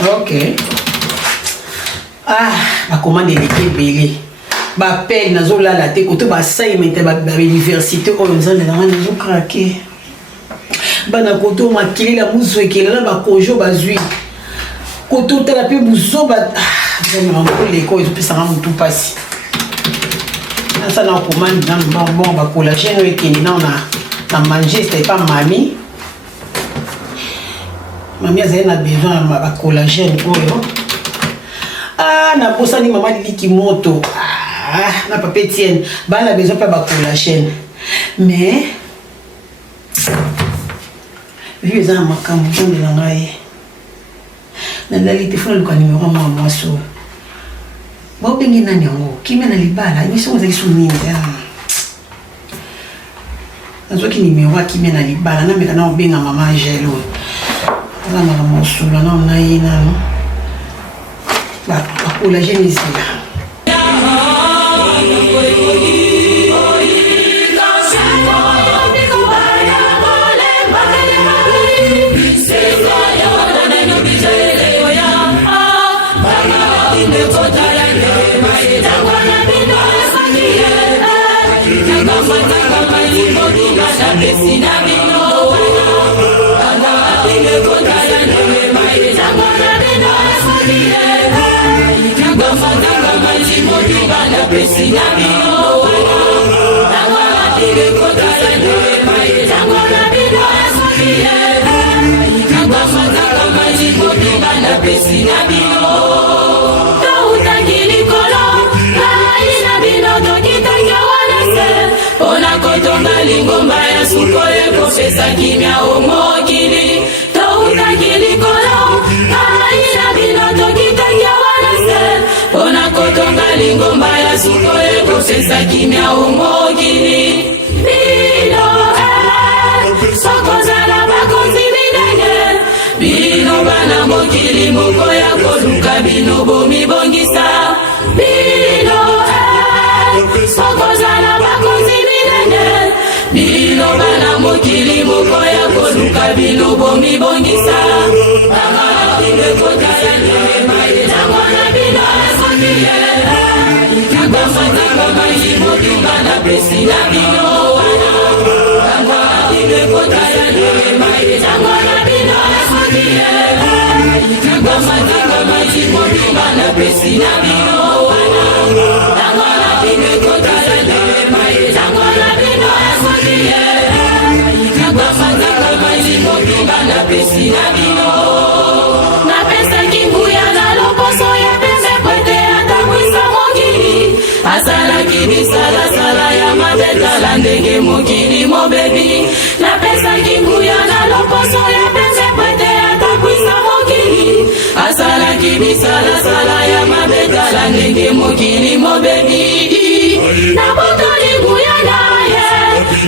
Ok. Ah, ma commande est belée. Ba peine nazo la la te koto ba sai mete ba université o nzana na nazo craquer. Bana koto makili la muzo ekela na ba kojo bazui. Koto thérapie muzo ba vraiment ko le ko to pesa ngamu tout passe. Ça na commande na bon ba collagène ekeni na na manger c'était pas mamie. Mamie a besoin de collagène. Ah, na posa ni maman liki moto. Ah, na papa Etienne. Bah, na besoin de collagène. Mais, vu les gens makam, on est dans la na la téléphone le numéro maman so. Ba bengi na nyango, ki mena libala, ni so ngaki sumini. Nazo ki numéro ki mena libala, na meka na benga maman Angelo. La maman soula non na ina no ba la génésie là Lingomba ya sukoye profesa kimia omokili touta kilikolo aina binoto kitakia wanase ona kotonga lingomba ya sukoye profesa kimia omokili bino sokozala bakonzi minene bino bana mokili moko ya koluka bino bomibongisa bino sokozala bakonzi minene bino bana mokili moko ya koluka bino bomibongisa baba bino kotaya nyema etango na bino asokiye nakafata maji motumba na pesi na bino wana baba bino kotaya nyema etango na bino asokiye nakafata maji motumba na pesi na bino wana baba bino kotaya nyema etango na bino asokiye nakafata maji motumba na pesi na bino na pesa kimbuya na loposo ya pembe kwete atakwisa mokili asala kibisala sala ya mabetala ndenge mokili mobebi na pesa kimbuya na loposo ya pembe kwete atakwisa mokili asala kibisala sala ya mabetala ndenge mokili mobebi na botoli nguyana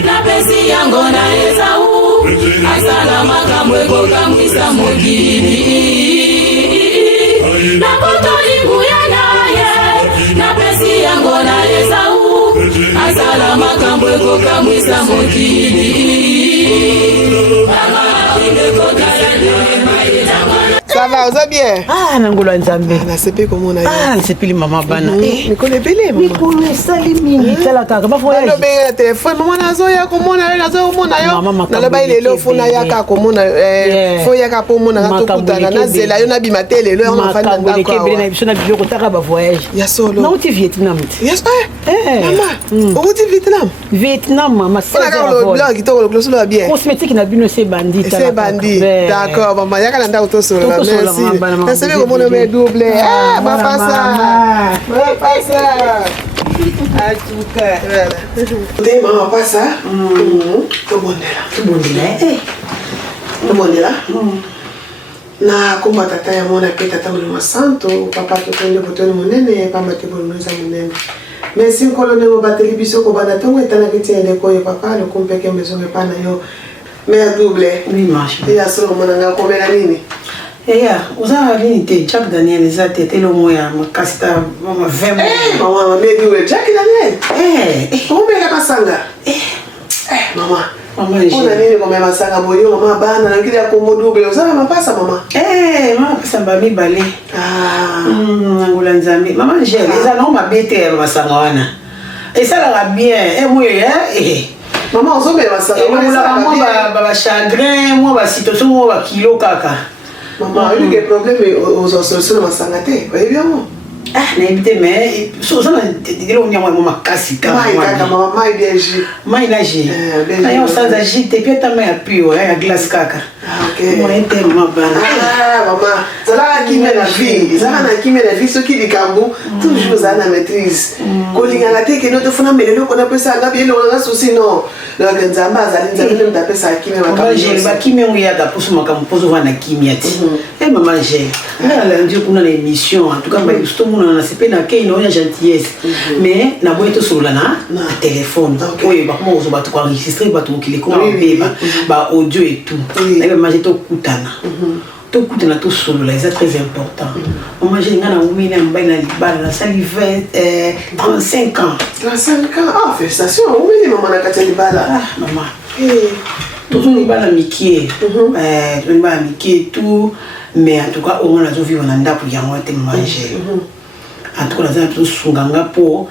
na pesi yango na Esau asala makambo ekokamwisa mokili na botoli nguyana na pesi yango na Esau asala makambo ekokamwisa mokili Ça va, vous allez bien? Ah, nangolo nzambe. Na sepe comment na yo? Ah, sepeli mama bana. Mi connais belé maman. Mi connais salimi. Tala kaka ba voyage. Na be téléphone maman nazo ya komona nazo mona yo. Na ba ile lo funa ya ka komona fo ya ka pomona na tokuta na zela yo na bima tele lo na fanda ndako. Ke bele na biso na bijo kotaka ba voyage. Ya solo. Na uti Vietnam. Yes maman. O uti Vietnam. Vietnam mama. On a le blog qui to le solo bien. Cosmétique na bino c'est bandit. C'est bandit. D'accord maman ya kana ndako to solo. Merci. Merci comment on met double. Ah, va pas ça. Va pas ça. En tout cas, voilà. T'es maman pas ça. Tout bon là. Tout bon là. Tout bon là. Na kumba tata ya mwana peta tamu wa santo papa to tende botoni munene pamba te bonu za munene. Merci kolone mo bateli biso ko bana tongo etana kitende ko yo papa le kumpeke mezo ngepana yo. Mais double. Oui, marche. Il y a solo mwana ngakomela nini? Yeah, uza nini te Jack Daniel ezate te lo moya makasta mama 20 maman me double Jack Daniel. Comment elle a passanga? Maman, Maman on a nini comme masanga boyo maman bana na kile ya komodouble osala mapasa maman maman pasa ba mi balé ngula nzambe maman Angèle eza na ma bete masanga wana et ça la bien moi maman on sombe masanga moi ba chagrin moi ba situation moi ba kilo kaka maman il y a des problèmes aux solutions masanga te voyez bien moi n'habite mais so ça de l'on y a moi kasi kama maman mai bien agi mai na agi ayo sans agite puis ta mai apio ya glace kaka moi était maman bana maman ça là qui met la vie ça là qui met la vie ce qui dit kambu toujours ça na maîtrise ko lingala te ke no te funa melelo ko na pesa nga bien on a souci non donc nzamba azali nzamba me taper ça qui met maman j'ai ba kimi nguya da poso makampozo wana kimiati maman j'ai là ndio kuna na émission en tout cas ba on a CP na kei na gentillesse mais na boye to solo na téléphone oyo ba comment ozo ba to enregistrer ba to kile ko ba audio et tout na ba manger to kutana to solo là c'est très important on mange ngana umina mbana libala na sali 35 ans 35 ans ah félicitations umina maman na kati libala maman tout libala mikie libala mikie tout mais en tout cas on a vivre na ndako yango te manger en tout cas ça tout sunganga po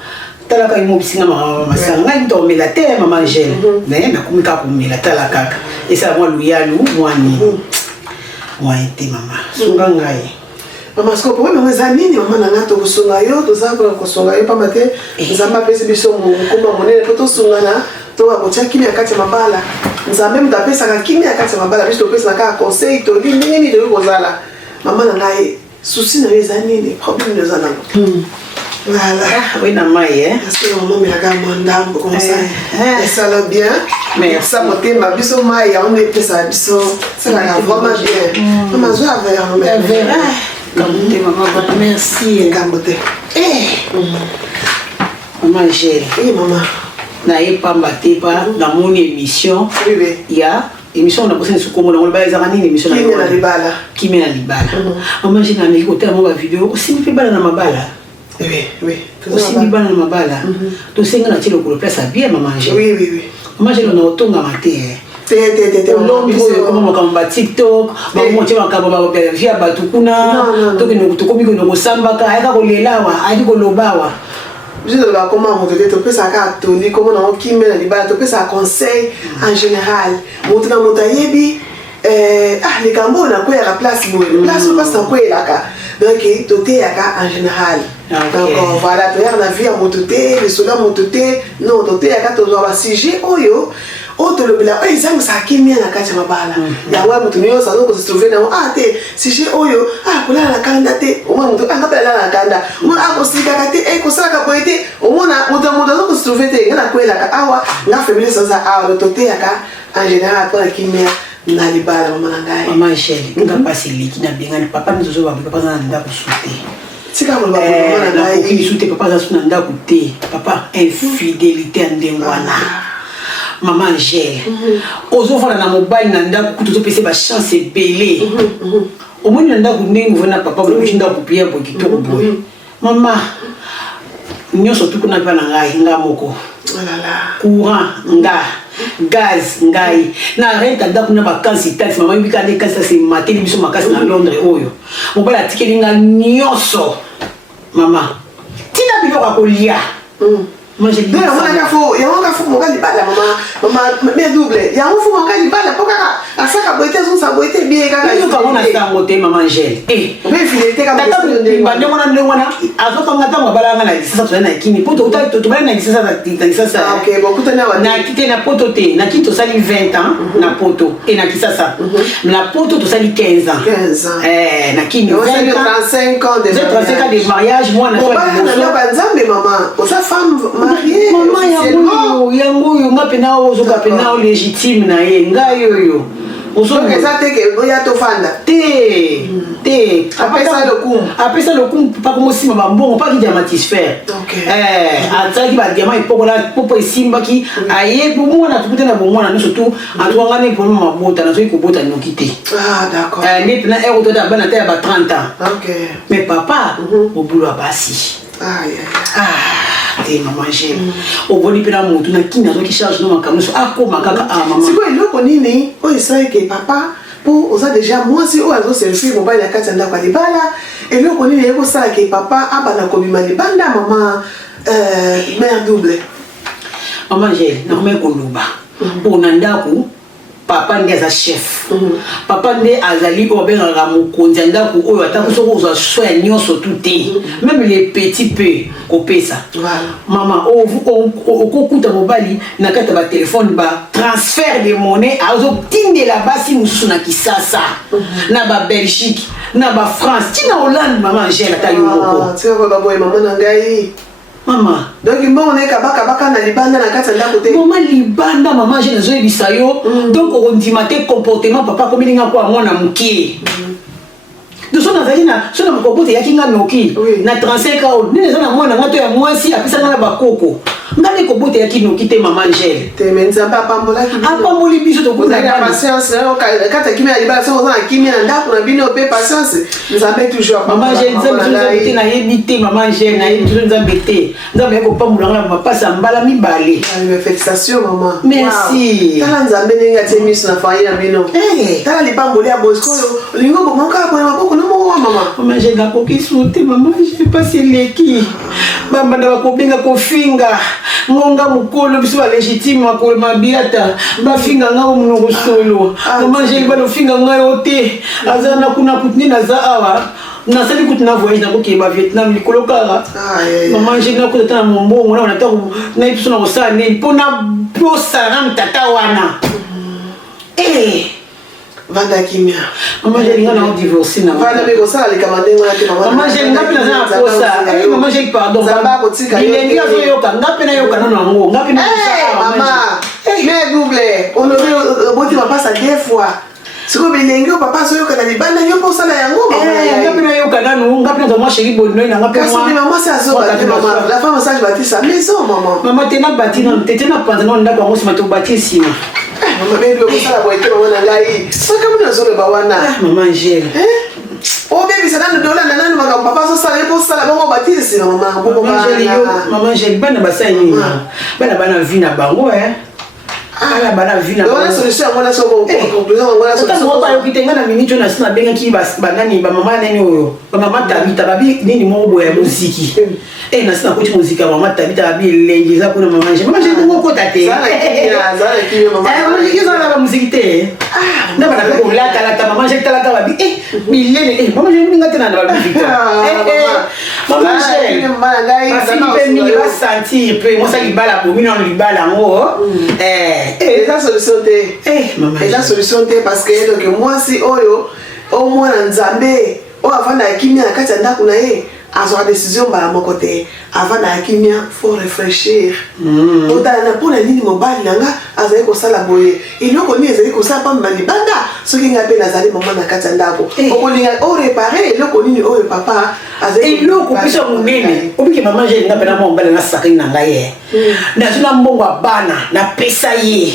talaka imobisinga masanga ndome la terre maman Angèle mais na kumika kumela talaka et ça moi luyalu mwani moi était maman sunganga maman ce que pour moi mes amis maman na to sunga yo to za ko sunga yo pa mate nzamba pesi biso mu komba monene to sungana to akotia kimia kati mabala nzambe mutapesa ka kimia kati mabala biso pesa ka conseil to nini de kozala maman na ngai souci na les années des problèmes de zana voilà oui na mai parce que maman me la gamme ndambo comme ça et ça va bien mais ça monter ma biso mai on est pesa biso ça va vraiment bien maman je vais vers comme maman merci gambote maman Angèle oui maman na epamba te pa na mon émission ya émission on a posé sur comment on va les arranger émission na libala qui met na libala maman j'ai na mi côté ma vidéo aussi me fait bala na mabala oui aussi me bala na mabala to senga na tilo ko place bien maman Angèle oui maman j'ai na otonga maté comment on TikTok bon tu vas quand via batukuna to que nous to komi ko no samba ka aka ko lelawa ali ko lobawa je ne sais pas comment on te peut ça catholique comment on qui met la libala to peut ça conseil en général monter dans montayebi les cambo na ko ya place place passe na ko ya ka donc toté ya ka en général donc voilà to ya na vie à mototé les soldats mototé non toté ya ka to ba sujet oyo autre le bla exemple ça qui mien na kati mabala ya wa mutu niyo sa ko se trouver na te sujet oyo kula na kanda te o mutu ngapela na kanda mo akosika kate ko saka poete o mona mutu ko se trouver te na kwela ka awa na faiblesse ça awa toté ya ka en général pour qui mien na libala maman ngai maman Angèle nga passer leki na benga papa nzozo ba papa na nda ko souté sika mo ba maman ngai ki souté papa za suna nda ko te papa infidélité ndengwana maman Angèle ozo fala na mobile na nda ko to pese ba chance belé au moins na nda ko ndenge vona papa ko nda ko pia bo kitoko boy maman nyoso tukuna pa na ngai nga moko courant nga gaz ngai na renta ndaku na vacances taxi mama bika ne kasa se mateli biso makasi na Londres oyo mobala tikeli nga nyoso mama tina biloko kolia moi j'ai dit ya wana ka fo mo ka libala mama mais double ya mo fo mo ka libala poka asaka boite zo sa boite bien kaka yo ka mona sango te maman Angèle mais fidélité ka tata mbande mona azoka ngata mabala nga na sasa to na kini poto to bana na sasa OK bon kutana wa na kite na poto te na kito sali 20 ans na poto et na kisasa na poto to sali 15 ans na kini 35 ans de mariage moi na na nzambe maman o sa femme mariée maman yango nga pena ozo ka pena légitime na ye nga yoyo ozo keza te ke boya to fanda te apesa le kum pa comme si maman bon pas qui diamatisphère ataki ba diamant ipokola popo esimba ki aye pour moi na tukuta na bon na surtout atwanga ne pour mabota na so ikobota no kité d'accord ne pena ero to da bana ta ba 30 ans OK mais papa au boulot basi te maman Angèle oboni pena mutu na kina zo ki charge no makamuso akoma kaka maman siko eloko nini oyo esalaki ke papa po oza déjà mwasi oyo azoservir mobali na kati ya ndako ya libala eloko nini ekosala ke papa abana kobima libanda mama mère double maman Angèle nakomai koloba mpona ndako papa nde aza chef papa nde azali oyo abengaka mokonzi ya ndako oyo atako soki ozwa so ya nyonso tu te même les petits peu kopesa mama okokuta mobali na kati ya batelefone batransfert de monnaie azotindela basi mosusu na kisasa na babelgique na bafrance tina hollande mama Angèle ata yo moko tika baboye mama na ngai mama donc mbongo na kabaka na libanda na kati ya ndako te mama libanda mama Angèle nazoyebisa yo donc okondima te comportement papa komininga kwa mwana mokie donc so nazali na so na mokobote eyaki nga noki na 35 ans nini eza na mwana nga to ya mwasi apesa nga na bakoko ngani kobote eyaki noki te mama Angèle te me nzambe apamboli biso tokozala patience kati ya kimia ya libala soki oza na kimia na ndako na bino pe patience nzambe toujours mama Angèle nzambe te nayebi te mama Angèle nayebi toujours nzambe te nzambe ye kopambola nga na mapasi ya mbala mibale félicitation mama merci tala nzambe ndenge atie miso na famille na bino tala lipamboli ya bosiko oyo olingi oboma kaka pona maboko na moko wa mama mama Angèle nakoki su te mama Angèle pasi eleki bambanda bakobenga kofinga ngonga mokolo biso balégitime makolo mabiata bafinga nga omonoko solo mama Angèle balofinga ngai o te aza na kuna kutini naza awa nasali kutu na voyage nakokeba Vietnam likolo kaka mama Angèle nakota ta na mombongo na nata nayebi biso na kosala nini mpona posala nanu tata wana vanda kimia mama Angèle nga na divorce na vanda be kosala likama ndenge wana te mama Angèle ngapi naza na posa mama Angèle pardon bilengi azoyoka ngapi nayoka nano yango ngapi mama mais double honoré boti bapasa deux fois siko bilengi papa azoyoka na libanda yo mpo osala yango ngapi nayoka nano ngapi naza mwa chéri bonoi na ngapi mwasi azobati mama la femme sage batisa maison mama mama te nabati nano te na panza nano ndako yango nsima tobati esima mama bebi okosala boye te mama na ngai makambo nazoloba wana mama Angèle obebisa nano dolanda nano makambo papa azosala ye mpo osala bongo batisi nsima mama Angèle bana basali nini bana vi na bango ala bana vina wana solution ngona soko conclusion ngona solution ko pa yoki tenga na minute na sina benga ki banani ba mama nani oyo ba mama tabita babi nini mo boya muziki na sina ko ti muzika mama tabita babi lengi za kuna mama Angèle ngo ko tate zala ki mama mama Angèle za ba muziki te na bana ko la kala ta mama Angèle kala ta babi bilele mama Angèle ninga tena na ba muziki mama Angèle mama ngai basiki pe mini ba sentir pe mo sa libala bo mino libala ngo eza solution te eza solution te parce que donc mwasi oyo omwana nzambe oyo avanda ya kimia na kati ya ndako na ye azwaka décision mbala moko te avanda ya kimia faut réfléchir otala na mpona nini mobali na nga azali kosala boye eloko nini ezali kosala pamba libanda soki nga mpe nazali mama na kati ya ndako okolinga orépare eloko nini oyo papa eloko biso monene obiki mama Angèle nga mpena mwa mobali nasakani na ngai ye nazwi na mbongo ya bana napesa ye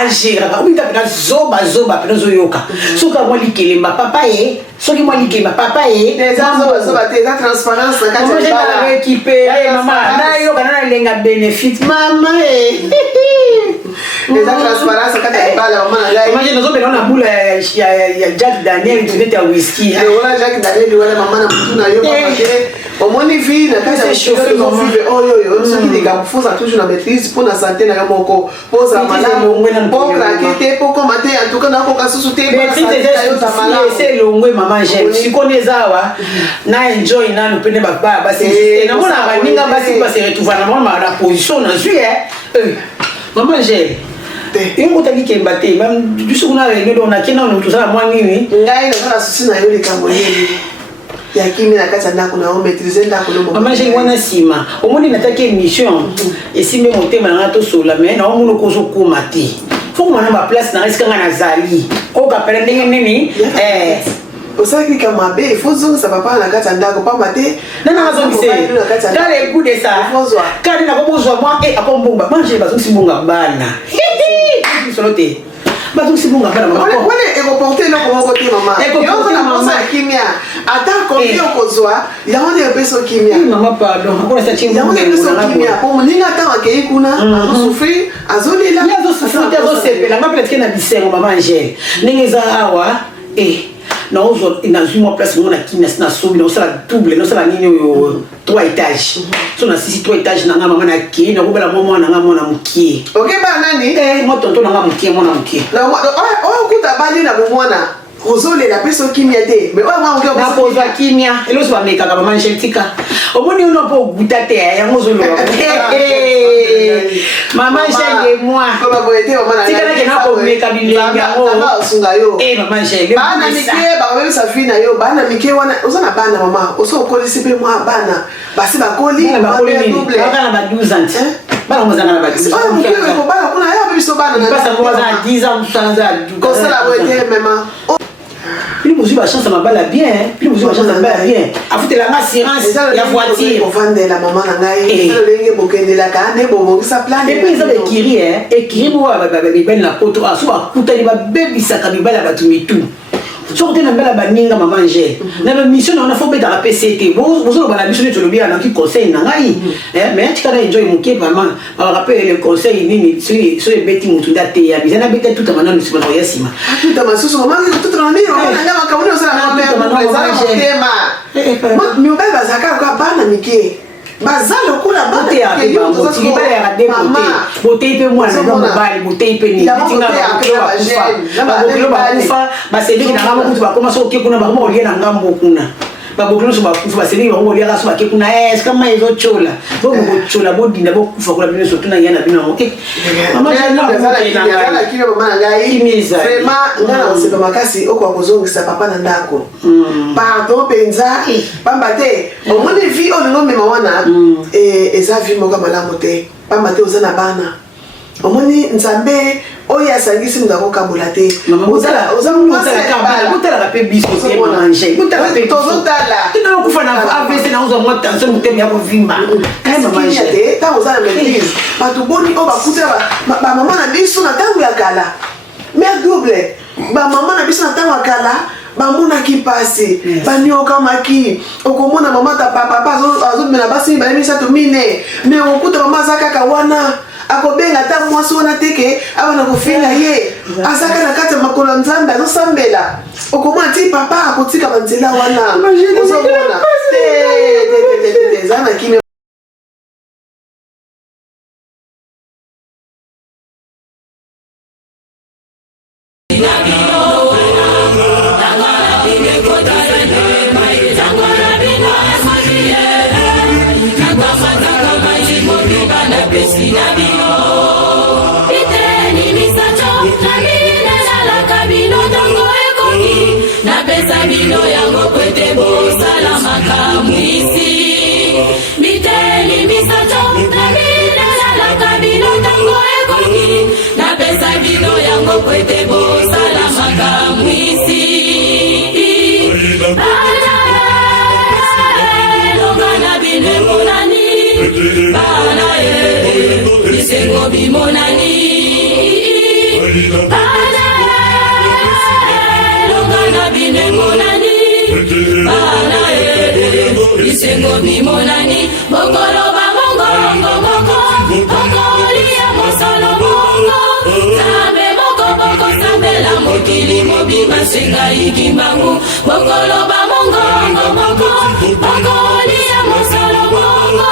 agéraka obika mpena zoba mpena ozoyoka soki amwa likelemba papa ye soki mwa likelemba papa ye ezazoba te eza transparence na kati ya libala récupéré mama nayoka na nalenga bénéfice mama eza transparence na kati ya libala mama na ngai mama nazobela na bula ya Jack Daniel tunete ya whisky wana Jack Daniel wana mama na mutu na yo omoni vie na kati ya chauffeur vive oyo soki likakufuza toujours na maîtrise pour na santé na yo moko poza malamu po craquer te po koma te en tout cas nakoka susu te c'est longwe mama Angèle sikone zawa na enjoy nanu pene baba basi na mona baninga basi basi retrouver na mona na position na zui mama Angèle yango tali kemba te même du sukuna réunion on a kena on tout ça moi nini ngai na susi na yo likambo yeli ya kimi na kati ya ndako na o maîtriser ndako lo mama Angèle wana sima omoni nataki émission esimbe motema na to sola mais na omuno kozo koma te faut mwana ba place na risque nga nazali ko kapela ndenge nini osalaki likambo mabe ifo zongisa papa na kati ya ndako pamba te nana azongise kala ekude sa kala nakobozwa mwa akombonga manje bazongisi mbonga bana solo te bazongisi mbonga bana wana ekoporte eloko moko te mama yozona posa ya kimia Attends, combien on reçoit? Il y a un peu de kimia. Maman, pardon. Il y a un peu de kimia. Pour mon attend à Keikuna, à souffrir, à zoner là. Il y a des souffrances, il y a des peut-être qu'il y a des bisères, maman Angèle. N'engeza awa, non, il y a une place où on a qui n'a soumis, on a double, on a ligne 3 étages. Si on a 3 étages, on a maman qui, on a la maman, on a mon qui. Ok, banani. Moi, tonton, on a mon qui, mon qui. Non, on écoute à Bali, on a mon Rosole la personne qui m'y a dit, mais on va poser la kimia. Et l'autre va mettre maman Angelica. Au moins, on n'a pas goûté à terre, on a maman Angel et moi. Comment vous êtes, maman? C'est quelqu'un qui n'a pas oublié Kabylie. Eh, maman Angel. Bana Mike, bah, ça finit, Bana Mike, on a Bana, maman. On s'en connaît, c'est moi, Bana. Bah, c'est ma colline, ma colline double. On a 12 ans. Bana, on a 12 ans. On a 10 ans, comme ça, la voiture, maman. Puis vous avez la chance, ça m'a pas bien. Puis vous avez la chance, ça m'a bien. À foutre la assurance, la voiture. Pour vendre la maman, et puis ils avaient écrit, écrit pour la poteau, à soi, pour aller baby sakabibal à tout. Sortez la belle baninga maman Angèle. Na mission on a fait mettre la PCT. Vous avez la mission de bien dans qui conseil na ngai. Mais tu as enjoy mon kéba maman. Par rappel le conseil ni sur les bêtis mutu date ya. Bizana bêta tout amana nous sima ya sima. Tout amana sous maman tout na miro. Na makauni osala maman. Mais on va bazaka kwa bana mike. Bazalo kula bana ke yo to so ba ya de bote pe mwana no mobali bote pe ni tinga ba kufa ba se biki na ngamo kutu ba koma so ke kuna ba mo lie na ngambo kuna ba boklo so ba kufa ba se biki ba mo lie ka so ba ke kuna kama ezo chola bo mo chola bo dinda bo kufa kula bino so tuna yana bino mo mama jana na kile mama ngai vraiment ngana ose ba makasi okwa kozongisa papa na ndako pardon penza pamba te omoni vi olingo mema wana eza vi moka malamu te pamba te oza na bana omoni nzambe oyo asangisi mungu akokambola te ozala pe biso te manger tozotala kufa na AVC na ozo mwa tension mutemi ya kovimba te ntango oza na maîtrise bato boni oyo bakutela bamama na biso na ntango ya kala mare double bamama na biso na ntango ya kala bamonaki pasi baniokamaki okomona mama ta papa azomela basi mibale misato mine me okuta mama aza kaka wana akobenga ata mwasi wana teke abana kofinga ye azaka na kati ya makolo ya nzambe azosambela okomona ti papa akotika banzela wana ozomona eza na kimia Bino yango kwete bo salama kamwisi miteli misato na mina la kabino tango ekoki na pesa bino yango kwete bo salama kamwisi bana longana bine monani bana bisengo bimonani bana longana bine monani bana bisengo bimonani bokolo ba mongo moko bokolia mosolo mongo sambe moko boko sambela mokili mobima senga ikimbangu bokolo ba mongo moko bokolia mosolo mongo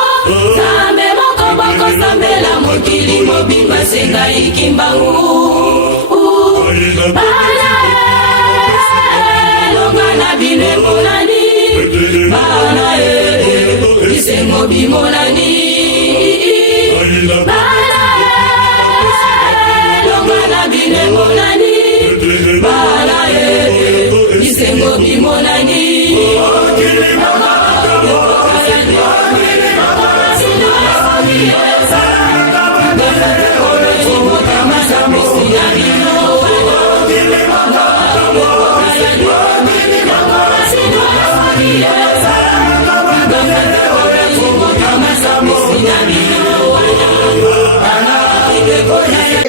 sambe moko boko sambela mokili mobima senga ikimbangu bana longana bine monani bana bisengo bimonani bana longana bine monani bana bisengo bimonani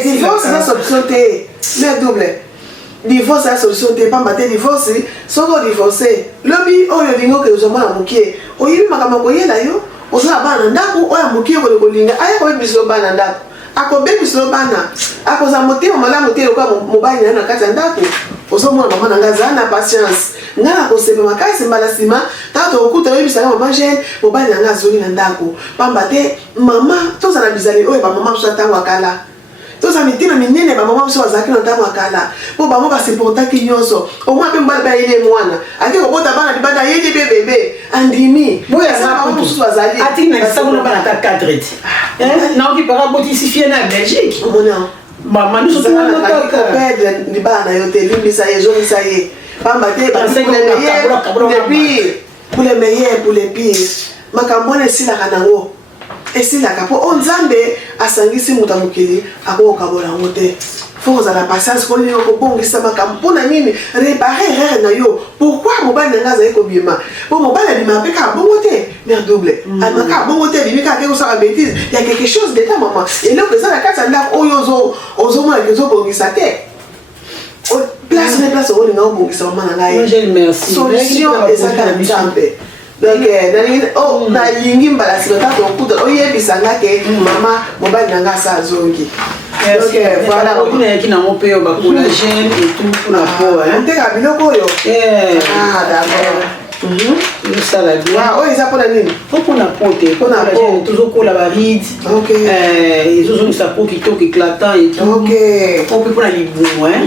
divorce eza solution te mais double divorce la solution te pas mater divorce soko divorcer lobi oyo lingo ke uzomona mukie oyibi makama koyela yo oza bana ndako oya mukie ko kolinga aya ko biso bana ndako akobe biso bana akoza motema malamu te kwa mobali na kati ya ndako ozomona mama na ngaza na patience ngala ko sebe makasi mbala sima tato okuta yo bisanga mama jeune mobali na ngaza zoli na ndako pamba te mama toza na bizali oyo ba mama so tango akala toza mitima minene ba mama so bazaki na tango akala po ba mama se portaki nyonso o mwa pe mbala ba ile mwana ake ko bota bana libanda yedi bebe andimi boya za mama so bazali ati na sabu na bana ta 4 na oki para botisifie na Belgique mona mama nous sommes na ka perdre ni bana yo te limisa ye zo misa ye pamba te ba pour les meilleurs pour les pires makambone sila kanango esila kapo onzambe asangisi mutamukeli akokabola ngote faut la patience ko ni ko bongisa makampona nini réparer na yo pourquoi mobali ngaza eko bima po mobali bima peka bongote mer double amaka bongote bimika ke usaka bêtise il y a quelque chose de ta maman et là que ça la kata nda oyo ozo mo ke zo bongisa te place na place on nga bongisa mama na ngai merci solution ezaka nzambe donc na lingi mbala silo tato okuta oyebisanga ke mama mobali nanga sa zongi donc voilà on est qui na mon père ba collagène et tout pour la peau hein te ka biloko yo d'accord ça la bien oh ils apprennent nini pour la peau te pour la peau toujours pour la baride OK ils ont sa peau qui toque éclatant et tout OK on peut pour la libou hein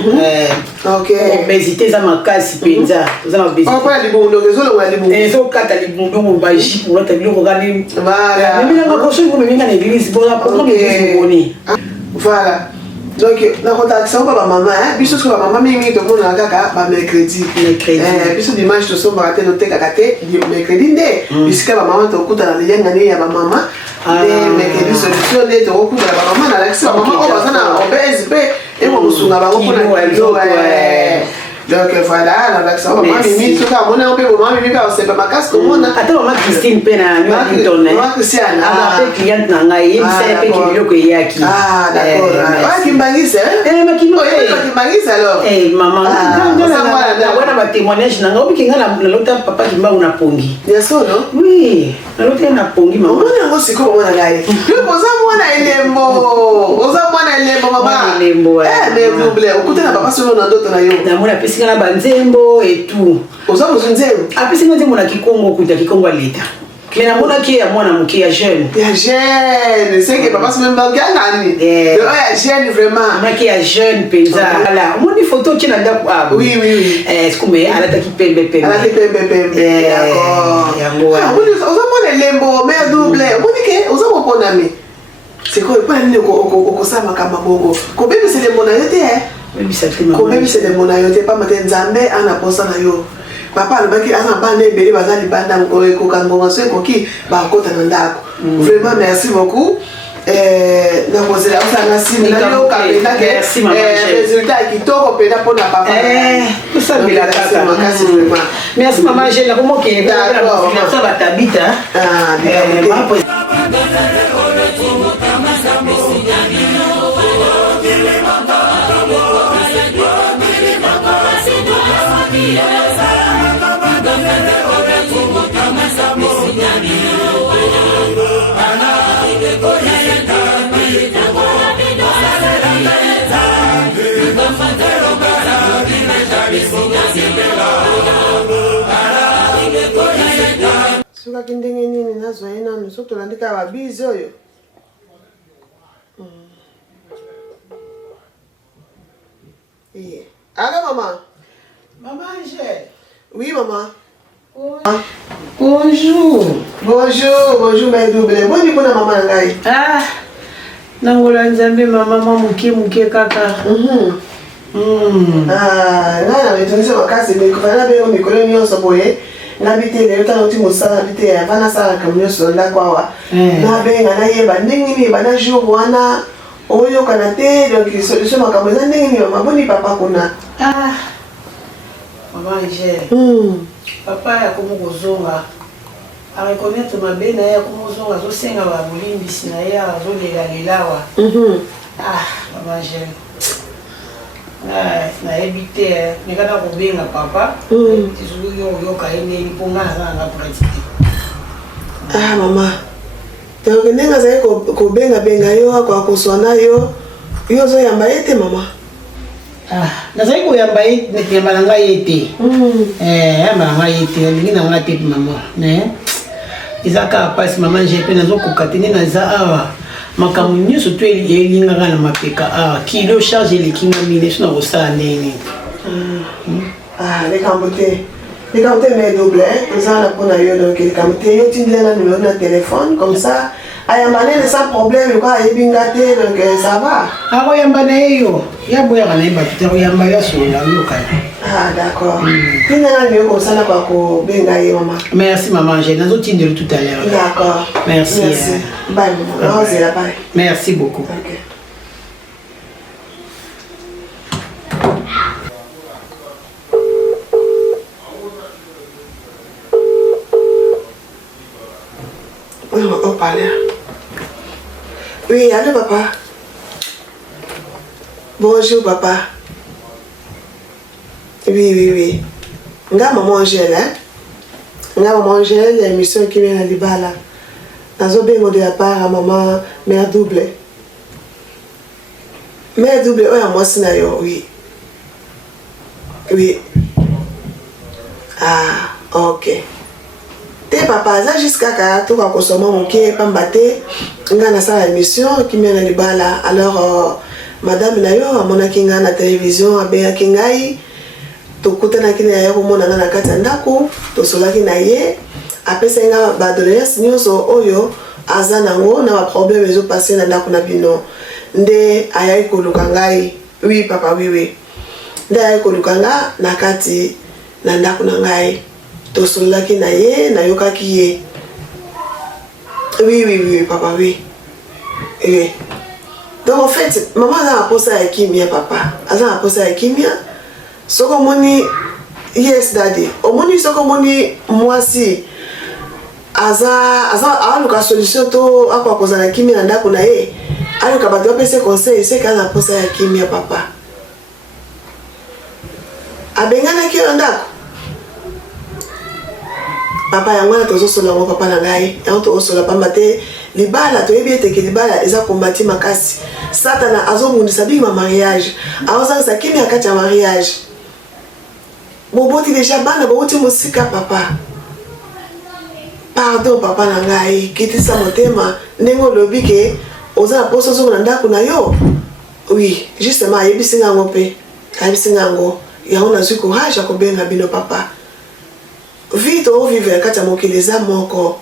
OK obésité ça makasi penza ça ma obésité on peut libou donc ils ont la libou et so kata libou donc ba ji pour la tableau regarder voilà mais bien encore chose vous me venez à l'église bon la pour l'église voilà donc na contact ça ba maman hein biso ko ba maman mingi to mona kaka ba mercredi biso dimanche to so ba te no te kaka te mercredi nde bisika ba maman to kuta na lenga ni ya ba maman de mercredi solution de to kuta ba maman na l'accès ba maman o ba sana obese pe e mo musunga ba ko na yo donc voilà la l'accès ba maman mingi to ka mona pe ba maman mingi ka o se ba makas ko mona ata maman Christine pe na yo Newton maman Christiane pe client na ngai yebisa pe kiloko yaki d'accord kimbangisa kimbangisa alors maman na wana ba témoignage na ngai obikinga na lota papa kimbangu na pongi bien sûr non oui na lota na pongi maman mwana ngo siko mwana ngai yo poza mwana elembo oza mwana elembo mama elembo mais double okutana papa solo na ndoto na yo na mwana pesika na banzembo et tout oza muzunzembo apesika nzembo na kikongo kuta kikongo aleta mais na mona ki ya mwana muke ya jeune c'est que papa se même pas gagné ya jeune vraiment mona ki ya jeune penza voilà moni photo qui na ndako oui est-ce que mais ala taki pembe d'accord yango oza mwana lembo mais double moni ke oza mopona mi c'est quoi pas ni ko sa makamba bongo ko bébé c'est lembo na yo te ko bébé c'est lembo na yo te pas matin nzambe ana posa na yo papa alobaki aza bana ebele baza libanda kokangoma so ekoki bakota na ndako vraiment merci beaucoup na kozela osanga nsima nayoka mpendake résultat ya kitoko mpenda mpona papa tosambela kaka makasi vraiment merci mama gene nakomoke sa batabita sukaki ndenge nini nazwa ye nanu so tolandika babizi oyo Allô maman? Maman Angèle. Oui maman. Bonjour. Bonjour mais double. Bonjour pour la maman ngai. Ah. Nangola nzambe maman muke kaka. Na retonise makasi mais ko fana be o mikolo nyonso boye. Na bite le yota oti musala bite avana sala kamyo sonda kwawa. Na benga na yeba ndenge ni bana jour wana oyo kana te donc solution makambo na ndenge ni maboni papa kuna. Ah. Maman Angèle. Papa ya komozonga. A reconnaître ma bena ya komozonga zo senga ba bolimbisi na ya zo lela lelawa. Ah, Maman Angèle. Na éviter mais quand on bien papa toujours yo kaine pour nga na pratique. Ah maman. Donc nenga za ko benga yo kwa kusona yo zo yamba ete mama. Nazali koyamba yamba na ngai ete. Yamba na ngai ete ndingi na ngai ete mama. Izaka pasi mama jepe nazokoka te naza awa. Makambo nyonso to elingaka na mapeka kilo charge elekinga mine so na kosala ndenge. Likambo te mais double eza na mpona yo donc likambo te yo tindilenga numéro na téléphone comme ça ayamba nene sans problème kwa ayebi nga te donc ça va. Akoyamba na ye yo ya boyaka na ye bato te koyamba yo asola yoka. D'accord. Tindilenga numéro kosala kwa kobenga ye mama. Merci maman Angèle, nazotindela tout à l'heure. D'accord. Merci. Bye maman. Bye. Merci beaucoup. Ok. On va parler. Oui, allô papa. Bonjour papa. Oui. Nga maman Angèle, Nga maman Angèle, l'émission qui vient à Libala. Nazo bengo de la part à maman mère double. Mère double, moi sinayo, oui. Oui. Ah, ok. Te papa, ça jusqu'à quand tu vas consommer mon pied, pas m'battre. Nga na sa émission qui vient à Libala. Alors, madame nayo, mon akinga na télévision, abe akingai. Tokutana kini ya komona na kati ya ndako tosolaki na ye apesa nga ba doléance nyonso oyo aza nango na ba problème ezo passer na ndako na bino nde ayai koluka ngai. Oui papa, oui. Nde ayai koluka nga na kati na ndako na ngai tosolaki na ye na yokaki ye. Oui papa, oui. Donc en fait maman a posé à kimia papa aza posé à kimia. Soko moni yes daddy omoni soko moni mwasi aza aluka solution to akwa kozana kimi na ndako na ye aluka bato pese conseil c'est kana posa ya kimi ya papa abengana ki na ndako papa yango na tozo sola ngo papa na ngai yango to osola pamba te libala to yebi ete ke libala eza kombati makasi satana azobundisa bima mariage awozanga kimi ya kati ya mariage. Boboti déjà bana bauti musika papa. Pardon papa na ngai kitisa motema ndenge lobi ke oza poso zo na ndako na yo. Oui, justement ayebisinga ngo pe. Ayebisinga ngo ya ona zu courage ko benga bino papa. Vite o vivre kata mokeleza moko.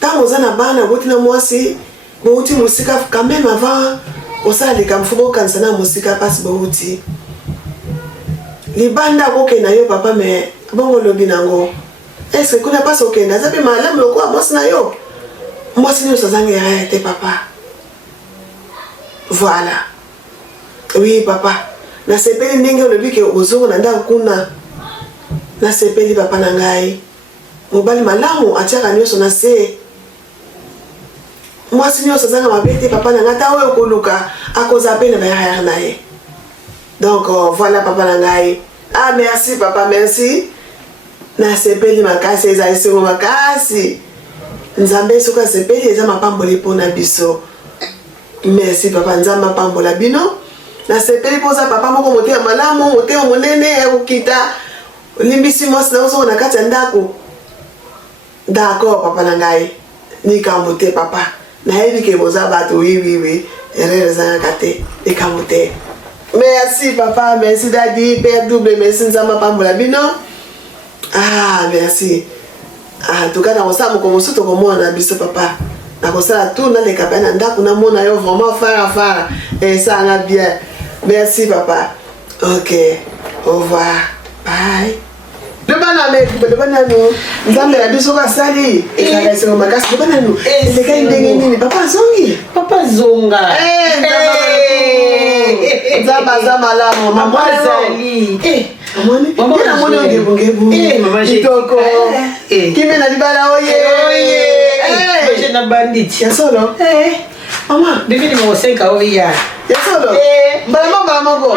Tango za na bana boti na mwasi bauti musika quand même avant osala de kamfuko kanisa na musika pasi bauti. Libanda koke na yo papa me bongo lobi nango. Est-ce que kuna pas okenda zapi malamu lokwa mwasi na yo. Mwasi ni osazange te papa. Voilà. Oui papa. Na sepeli ndenge lobi ke ozongo na ndako kuna. Na sepeli papa na ngai. Mobali malamu atiaka nyonso na se. Mwasi ni osazanga mabete papa na ngata oyo koluka akoza pe na bayaya na ye. Donc voilà papa na ngai. Ah merci papa, merci. Na sepeli makasi eza isengo makasi. Nzambe soka sepeli eza mapamboli pona biso. Merci papa, nzamba pambola bino. Na sepeli poza papa moko mote ya malamu, mote ya monene ya kokita. Limbisi mwasi na ozo na kati ya ndako. D'accord papa na ngai. Ni kambote papa. Na yebi ke boza bato oui. Erere za kate. Ni kambote. Merci papa, merci daddy, père double, merci nzamba pambola bino. Ah, merci. Ah, en tout cas, na kosala mokongo soto komona biso papa. Na kosala tout na le kabana ndako na mona yo vraiment fara. Et ça na bien. Merci papa. OK. Au revoir. Bye. Le bana no. Nzambe la biso ka sali. Et ça reste makasi le bana no. C'est quand ndenge nini papa zongi. Papa zonga. Zama la maman Zali. Maman ngebu. Maman Kitoko. Kimi na libala oye. Je na bandit. Ya solo. Maman, depuis numéro 5 à Oya. Ya solo. Bala moko.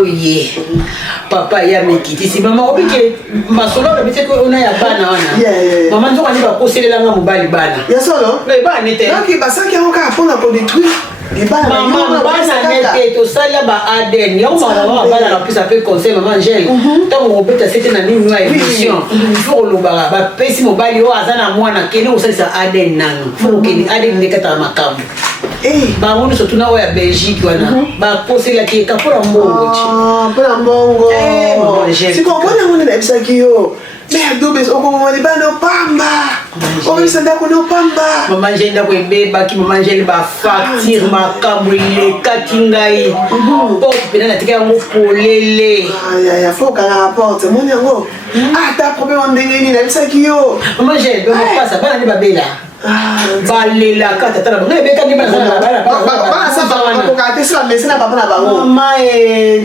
Oye. Papa ya mekiti si mama obike masolo ba biteko ona ya bana wana. Mama nzo kwani ba koselela nga mobali bana. Ya solo? Ba nete. Donc basaki yango kaka mpona kodétruire. Maman bana nete tosala ba ADN. Yango mama bana na pisa pe conseil maman Angèle. Tango obeta c'était na nini wa émission. Il faut loba ba pesi mobali o azana mwana kene osalisa ADN nanu. Faut kene ADN nekata makambo. Bango ni surtout na ya Belgique wana ba posela ki kapora mbongo ti pora mbongo si comprendre ngone na bisaki yo mais dobes o ko mali bano pamba o bisa ndako no pamba mama njenda ko ebeba ki mama njeli ba facture makambo ile katingai porte pena na tika ngo polele ya foka na porte mon yango ta problème ndenge ni na bisaki yo mama njeli ba pasa bana ni babela balela kata tala ngebe beka ni bana bana saba ko ka te sala mesina papa na bango mama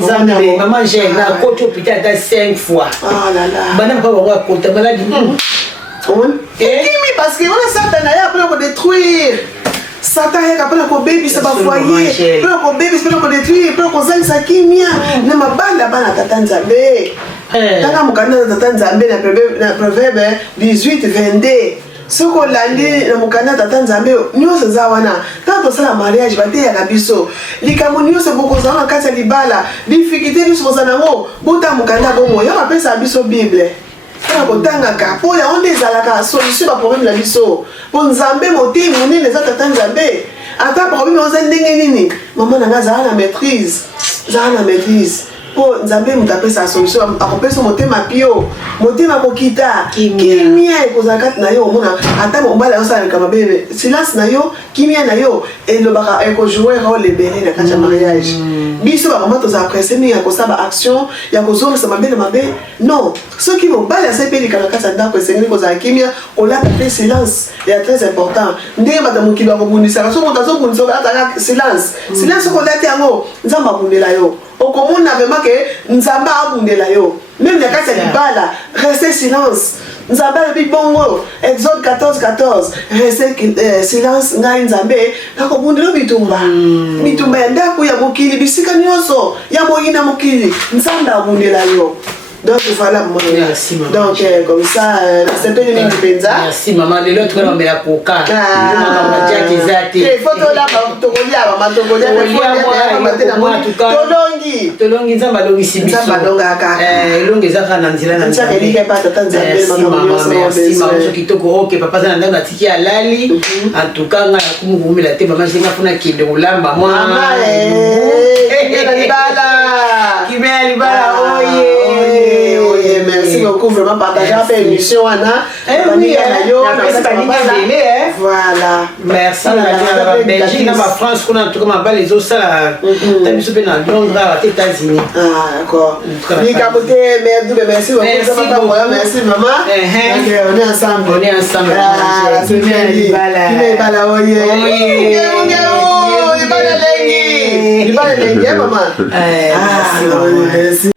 zambe mama njeli na koto hôpital ta 5 fois bana pa ba ko ta maladi parce que on a Satan ya pour détruire Satan ya kapela ko baby sa ba foyer pour ko baby pour ko détruire pour ko zalisa kimia na mabanda bana tata nzambe tanga mukanda tata nzambe na proverbe 18:22 soko landi na mukanda tata nzambe nyonso za wana quand on sala mariage bate ya kabiso likambo nyonso bokozana na kati ya libala difficulté biso kozana ngo bota mukanda bomo ya mapesa biso bible na kotangaka po ya onde ezalaka solution ba problème na biso po nzambe motimi monene eza tata nzambe ata problème oza ndenge nini mama nanga zala na maîtrise po nzambe mutapesa solution akopesa motema pio motema kokita kimia ekozala kati na yo omona ata mobali azosalaka mabe silence na yo kimia na yo elobaka ekojouer role ebele na kati ya mariage biso bamama tozala presse mingi ya kosala action ya kozongisa mabe na mabe non soki mobali asepelika na kati ya ndako esengeli kozala kimia olata mpe silence ya très important ndenge bato mokili bakobundisaka so moto azobundisa olataka silence okolati yango nzambe abundela yo okomona vraiment que nzamba abundela yo même na kati ya libala restez silence nzamba alobi bongo Exode 14:14 restez silence ngai nzambe nakobundela bitumba ya ndako ya mokili bisika nyonso ya moyina mokili nzambe abundela yo. Donc voilà moi. Merci maman. Donc comme ça c'est pas une penza. Merci maman de l'autre on met la coca. Maman dia kizati. Et photo là tokolia mama tokolia tolongi nzamba longi sibiso. Nzamba longa kaka. Longi zaka na nzila na. Nzamba elike pa tata nzambe maman. Merci maman so kitoko OK papa za ndanga tiki alali. En tout cas nga kumugumela te maman singa funa kide ulamba mwa. Mama Kimeli bala oye. Merci beaucoup vraiment partager un peu l'émission Anna. Voilà. Merci la Belgique, la France, qu'on a en tout cas pas les autres ça t'as mis sur Londres, aux États-Unis. Ah d'accord. Merci beaucoup. Merci maman. On est ensemble. C'est bien. Maman. Merci.